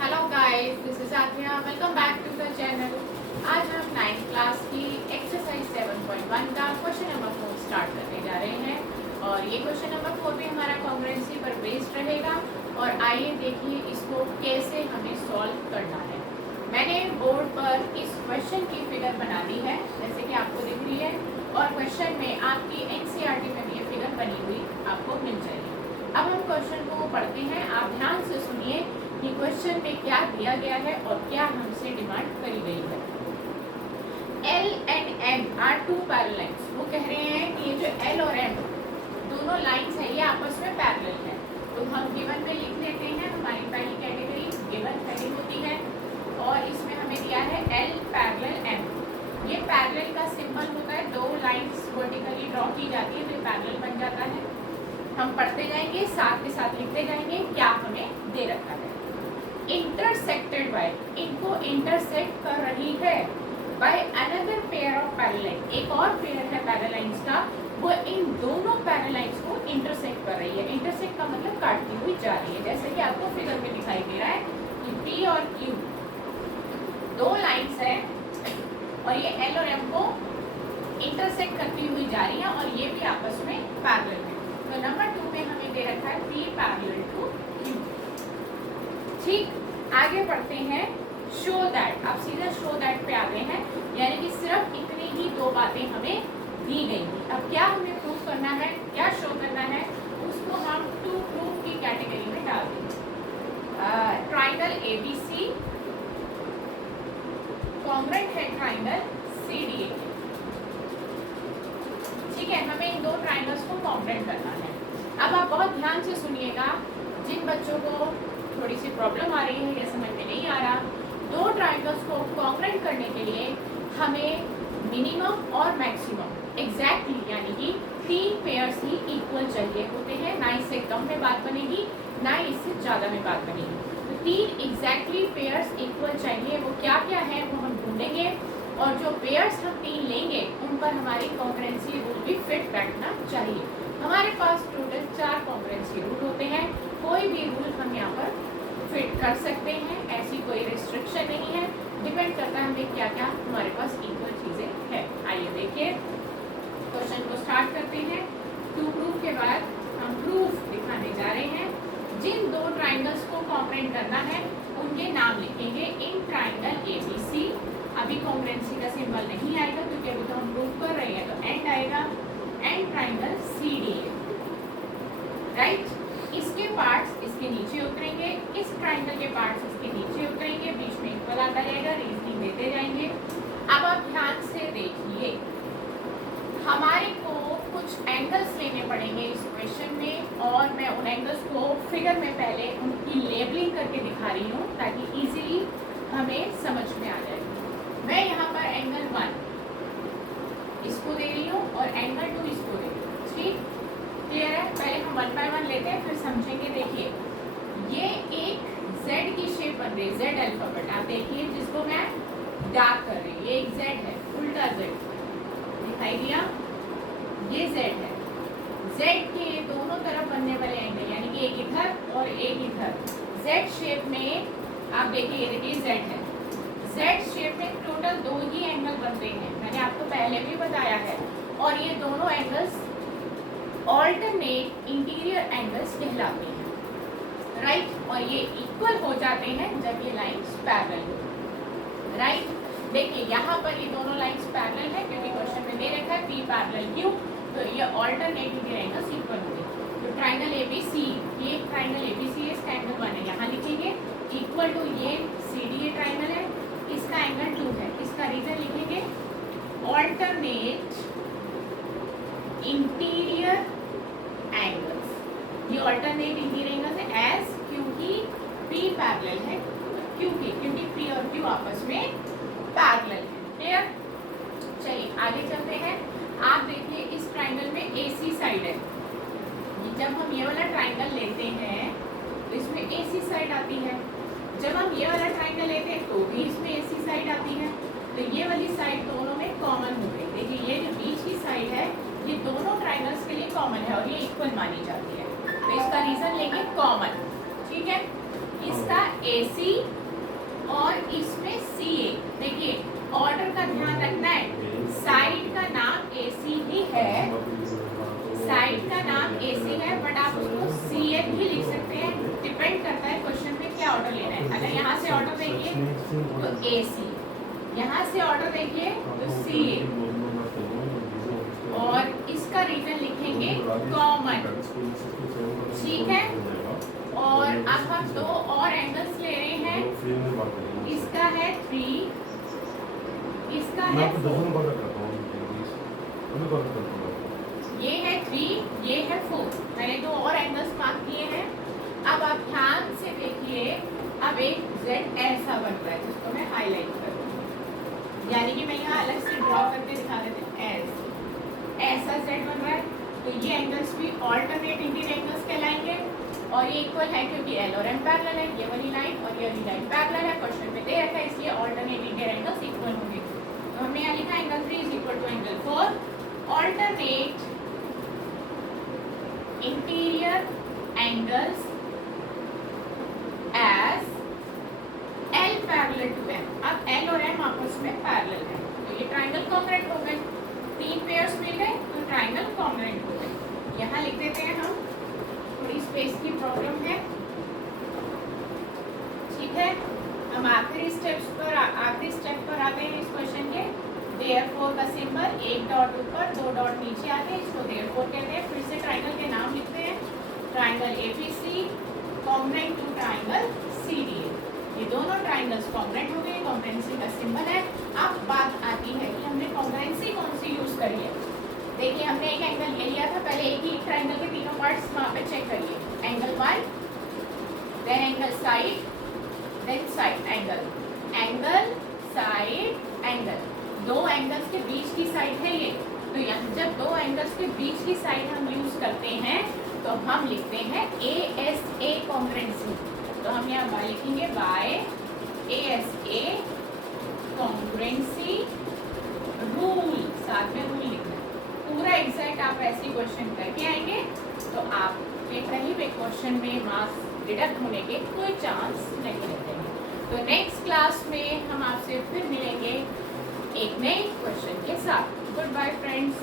Hello guys, this is Athiya. Welcome back to the channel. आज हम 9th class की exercise 7.1 का क्वेश्चन नंबर 4 स्टार्ट करने जा रहे हैं और ये क्वेश्चन नंबर 4 भी हमारा कॉन्ग्रुएंसी पर बेस्ड रहेगा। और आइए देखिए इसको कैसे हमें सॉल्व करना है। मैंने बोर्ड पर इस क्वेश्चन की फिगर बना दी है जैसे कि आपको दिख रही है, और क्वेश्चन में आपकी एनसीईआरटी में भी ये फिगर बनी हुई आपको मिल जाएगी। अब हम क्वेश्चन को पढ़ते हैं, आप ध्यान से सुनिए कि क्वेश्चन में क्या दिया गया है और क्या हमसे डिमांड करी गई है। L and M are two parallel lines। वो कह रहे हैं कि ये जो L और M दोनों लाइंस है ये आपस में पैरेलल है। तो हम गिवन में लिख लेते हैं, हमारी पहली कैटेगरी गिवन हेडिंग होती है और इसमें हमें दिया है L पैरेलल M। ये पैरेलल का सिंबल होता है, दो लाइंस वर्टिकली ड्रॉ की जाती है तो ये पैरेलल बन जाता है। हम पढ़ते जाएंगे, साथ के साथ लिखते जाएंगे क्या हमें दे रखा है। इंटरसेक्टेड बाय, इनको इंटरसेक्ट कर रही है by another pair of parallel, एक और पेयर है पैरेलल लाइंस का, वो इन दोनों पैरेलल लाइंस को इंटरसेक्ट कर रही है। इंटरसेक्ट का मतलब काटती हुई जा रही है, जैसे कि आपको फिगर में दिखाई दे रहा है कि P और Q दो लाइंस है और ये L और M को इंटरसेक्ट करती हुई जा रही है और ये भी आपस में पैरेलल है। तो नंबर 2 में हमें दे रखा है P पैरेलल टू Q। ठीक, आगे बढ़ते हैं। शो दैट, आप सीधा शो दैट पे आ गए हैं, यानी कि सिर्फ इतनी ही दो बातें हमें दी गई थी। अब क्या हमें प्रूफ करना है, क्या शो करना है, उसको हम टू प्रूफ की कैटेगरी में डाल देंगे। ट्राइंगल ABC कॉन्ग्रुएंट है ट्राइंगल CDA। ठीक है, हमें इन दो ट्राइंगल्स को कॉन्ग्रुएंट करना है। अब आप बहुत ध्यान से सुनिएगा, जिन बच्चों को थोड़ी सी प्रॉब्लम आ रही है या समझ में नहीं आ रहा, दो ट्राइंगल्स को कॉन्ग्रुएंट करने के लिए हमें मिनिमम और मैक्सिमम एग्जैक्टली यानी कि 3 पेयर्स ही इक्वल चाहिए होते हैं। ना इससे कम में बात बनेगी, ना इससे ज़्यादा में बात बनेगी। तो 3 एग्जैक्टली पेयर्स इक्वल चाहिए। वो क्या क्या है वो हम ढूंढेंगे और जो पेयर्स हम 3 लेंगे उन पर हमारी कॉन्ग्रुएंसी रूल भी फिट बैठना चाहिए। हमारे पास टोटल 4 कॉन्ग्रुएंसी रूल होते हैं, कोई भी रूल हम यहाँ पर फिट कर सकते हैं, ऐसी कोई रिस्ट्रिक्शन नहीं है। डिपेंड करता है हमें क्या क्या हमारे पास इक्वल चीज़ें हैं। आइए देखिए क्वेश्चन को स्टार्ट करते हैं। टू प्रूफ के बाद हम प्रूफ दिखाने जा रहे हैं। जिन दो ट्राइंगल्स को कॉन्ग्रुएंट करना है उनके नाम लिखेंगे इन ट्राइंगल ABC। अभी कॉन्ग्रुएंसी का सिंबल नहीं आएगा क्योंकि अभी तो हम प्रूफ कर रहे हैं, तो एंड आएगा, एंड ट्राइंगल CDA। राइट, इसके पार्ट्स इसके नीचे उतरेंगे, इस ट्राइंगल के पार्ट्स इसके नीचे उतरेंगे, बीच में इक्वल आता जाएगा, रीजनिंग देते जाएंगे। अब आप ध्यान से देखिए, हमारे को कुछ एंगल्स लेने पड़ेंगे इस क्वेश्चन में और मैं उन एंगल्स को फिगर में पहले उनकी लेबलिंग करके दिखा रही हूँ ताकि इजीली हमें समझ में आ जाए। मैं यहाँ पर एंगल 1 इसको दे रही हूँ और एंगल 2 इसको दे रही हूँ। ठीक, क्लियर है? पहले हम 1 बाय 1 लेते हैं फिर समझेंगे। देखिए ये एक Z की शेप बन रही है, Z अल्फाबेट आप देखिए, जिसको मैं डार्क कर रही हूँ। ये एक Z है, उल्टा Z दिखाई दिया, ये Z है। Z के दोनों तरफ बनने वाले एंगल यानी कि एक इधर और एक इधर, Z शेप में आप देखिए, ये देखिए Z है। Z शेप में टोटल 2 ही एंगल बनते हैं, मैंने आपको पहले भी बताया है, और ये दोनों एंगल्स ऑल्टरनेट इंटीरियर एंगल्स कहलाते हैं। राइट, और ये इक्वल हो जाते हैं जब ये लाइंस पैरेलल हो। राइट, देखिए यहाँ पर ये दोनों लाइंस पैरेलल है क्योंकि क्वेश्चन में दे रखा है P पैरेलल Q, तो ये ऑल्टरनेट इंटीरियर एंगल्स इक्वल होंगे। तो ट्राइंगल ABC, ये ट्राइंगल ABC है, इसका एंगल 1 है, यहाँ लिखेंगे, इक्वल टू ये CDA ट्राइंगल है, इसका एंगल 2 है, इसका रीजन लिखेंगे ऑल्टरनेट इंटीरियर एंगल्स। ये ऑल्टरनेट इंटीरियर एंगल्स है एज, क्योंकि P पैरेलल है क्योंकि P और Q आपस में पैरेलल है। क्लियर? चलिए आगे चलते हैं। आप देखिए इस ट्राइंगल में AC साइड है, जब हम ये वाला ट्राइंगल लेते हैं तो इसमें AC साइड आती है, जब हम ये वाला ट्राइंगल लेते हैं तो भी इसमें AC साइड आती है, तो ये वाली साइड दोनों में कॉमन हो गई। देखिए ये जो बीच की साइड है ये दोनों ट्राइंगल्स के लिए कॉमन है और ये इक्वल मानी जाती है, तो इसका रीजन लेंगे कॉमन। ठीक है, इसका AC और इसमें CA। देखिए ऑर्डर का ध्यान रखना है, साइड का नाम AC ही है, साइड का नाम AC है, बट आप उसको CA भी लिख सकते हैं, डिपेंड करता है क्वेश्चन में क्या ऑर्डर लेना है। अगर यहाँ से ऑर्डर देखिए तो AC, यहाँ से ऑर्डर देखिए तो CA, और इसका रीजन लिखेंगे कॉमन, ठीक है। और अब हम दो और एंगल्स ले रहे हैं, इसका है 3, इसका है 4, ये है 3, ये है 4। मैंने दो और एंगल्स मार्क किए हैं। अब आप ध्यान से देखिए, अब एक Z ऐसा बन रहा है जिसको मैं हाईलाइट करूँगी, यानी कि मैं यहाँ अलग से ड्रॉ करके दिखा देती हूँ। ऐसा Z बन रहा है, तो ये एंगल्स भी ऑल्टरनेट इंटीरियर एंगल्स कहलाएंगे, और ये इक्वल है क्योंकि L और M पैरेलल है। ये वाली लाइन और ये वाली लाइन पैरेलल है, क्वेश्चन में दे रखा है, इसलिए ऑल्टरनेट इंटीरियर एंगल्स इक्वल होंगे। तो हमने यहाँ लिखा angle 3 is equal to angle 4, alternate interior angles as L parallel to M। अब L और M आपस में पैरेलल है, तो ये ट्राइंगल कॉन्ग्रुएंट हो गए, 3 पेयर्स मिल गए तो ट्राइंगल कॉन्ग्रुएंट हो गए। यहाँ लिख देते हैं हम, थोड़ी स्पेस की प्रॉब्लम है, ठीक है। हम आखिरी स्टेप पर आते हैं इस क्वेश्चन के। देयरफॉर का सिंबल, एक डॉट ऊपर 2 डॉट नीचे आते हैं, इसको देयरफॉर कहते हैं। फिर से ट्राइंगल के नाम लिखते हैं, triangle ABC congruent to triangle CDA। ये दोनों ट्राइंगल्स कॉन्ग्रुएंट हो गए, कॉन्ग्रुएंसी का सिंबल है। अब बात आती है कि हमने कॉन्ग्रुएंसी कौन सी यूज करी है। देखिए हमने एक एंगल ले लिया था, पहले एक ही ट्राइंगल के तीनों पार्ट्स वहाँ पे चेक करिए, angle 1, then angle side, then side angle, angle side angle, दो एंगल्स के बीच की साइड है ये। तो यहाँ जब दो एंगल्स के बीच की साइड हम यूज करते हैं तो हम लिखते हैं ASA कॉन्ग्रुएंसी। तो हम यहाँ बाय लिखेंगे, बाय ASA कॉन्ग्रुएंसी रूल, साथ में रूल लिखना है पूरा एग्जैक्ट। आप ऐसे क्वेश्चन करके आएंगे तो आपके कहीं भी क्वेश्चन में मार्क्स डिडक्ट होने के कोई चांस नहीं रहते हैं। तो नेक्स्ट क्लास में हम आपसे फिर मिलेंगे एक नए क्वेश्चन के साथ। Goodbye friends.